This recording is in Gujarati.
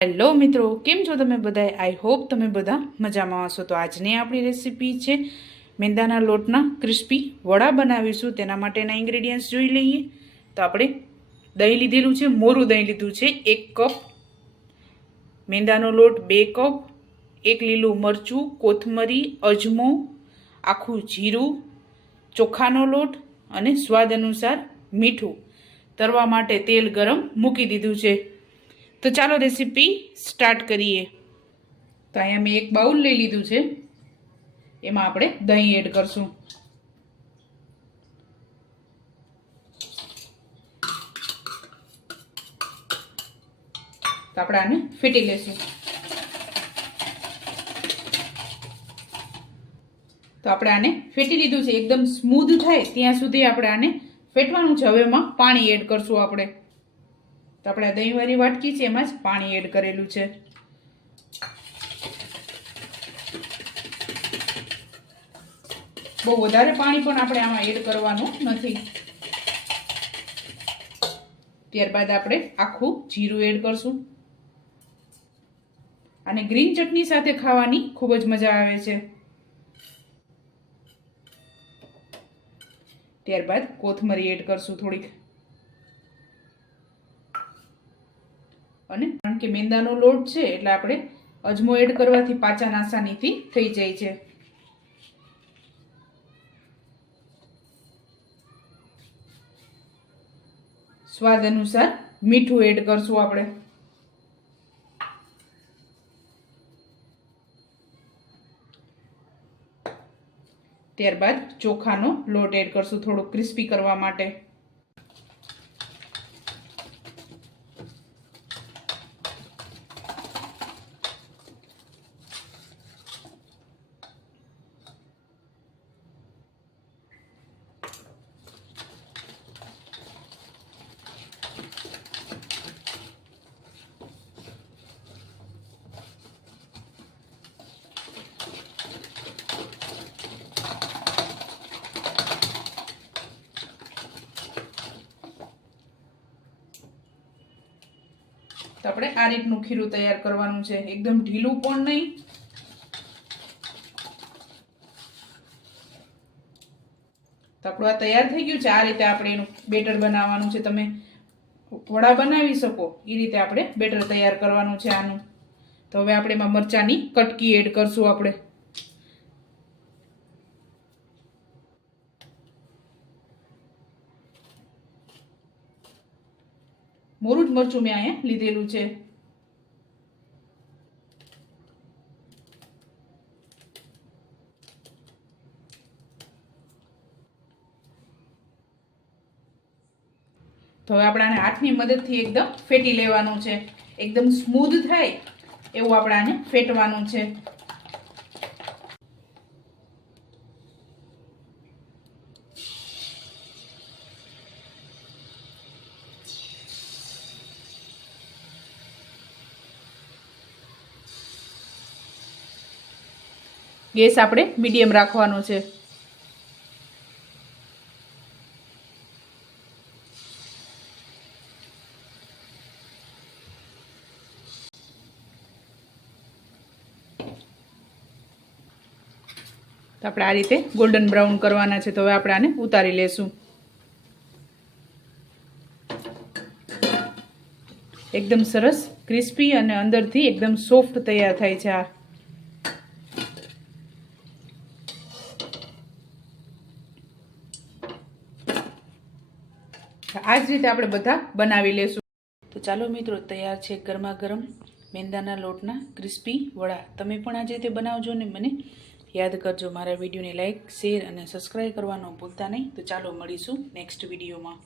હેલો મિત્રો, કેમ છો તમે બધા? આઈ હોપ તમે બધા મજામાં હશો. તો આજની આપણી રેસીપી છે મેંદાના લોટના ક્રિસ્પી વડા બનાવીશું. તેના માટેના ઇન્ગ્રેડિયન્ટ્સ જોઈ લઈએ. તો આપણે દહીં લીધેલું છે, મોરું દહીં લીધું છે 1 કપ, મેંદાનો લોટ 2 કપ, 1 લીલું મરચું, કોથમરી, અજમો, આખું જીરું, ચોખાનો લોટ અને સ્વાદ અનુસાર મીઠું. તળવા માટે તેલ ગરમ મૂકી દીધું છે. તો ચાલો રેસીપી સ્ટાર્ટ કરીએ. તો અહીંયા મેં એક બાઉલ લઈ લીધું છે, એમાં આપણે દહીં એડ કરશું. તો આપણે આને ફેટી લેશું. તો આપણે આને ફેટી લીધું છે, એકદમ સ્મૂધ થાય ત્યાં સુધી આપણે આને ફેટવાનું છે. હવે એમાં પાણી એડ કરશું આપણે. તો આપણે આ દહીંવાળી વાટકી છે એમાં જ પાણી એડ કરેલું છે. બહુ વધારે પાણી પણ આપણે આમાં એડ કરવાનું નથી. ત્યારબાદ આપણે આખું જીરું એડ કરશું. અને ગ્રીન ચટણી સાથે ખાવાની ખૂબ જ મજા આવે છે. ત્યારબાદ કોથમરી એડ કરશું થોડીક. અને કારણ કે મેંદાનો લોટ છે એટલે આપણે અજમો એડ કરવાથી પાચન આસાનીથી થઈ જાય છે. સ્વાદ અનુસાર મીઠું એડ કરશું આપણે. ત્યારબાદ ચોખાનો લોટ એડ કરશું થોડું ક્રિસ્પી કરવા માટે. તો આપણે આ રીતનું ખીરું તૈયાર કરવાનું છે, એકદમ ઢીલું પણ નહીં. તો આપણું આ તૈયાર થઈ ગયું છે. આ રીતે આપણે એનું બેટર બનાવવાનું છે. તમે વડા બનાવી શકો એ રીતે આપણે બેટર તૈયાર કરવાનું છે આનું. તો હવે આપણે એમાં મરચાંની કટકી એડ કરશું આપણે. મોરું જ મરચું મેં અહીંયા લીધેલું છે. તો હવે આપણે આને હાથની મદદથી એકદમ ફેટી લેવાનું છે. એકદમ સ્મૂધ થાય એવું આપણે આને ફેટવાનું છે. ગેસ આપણે મીડિયમ રાખવાનો છે. તો આપણે આ રીતે ગોલ્ડન બ્રાઉન કરવાના છે. તો હવે આપણે આને ઉતારી લેશું. એકદમ સરસ ક્રિસ્પી અને અંદરથી એકદમ સોફ્ટ તૈયાર થાય છે આ. આ જ રીતે આપણે બધા બનાવી લેશું. તો ચાલો મિત્રો, તૈયાર છે ગરમા ગરમ મેંદાના લોટના ક્રિસ્પી વડા. તમે પણ આ જ રીતે બનાવજો ને મને યાદ કરજો. મારા વિડીયોને લાઈક, શેર અને સબસ્ક્રાઈબ કરવાનું ભૂલતા નહીં. તો ચાલો મળીશું નેક્સ્ટ વિડીયોમાં.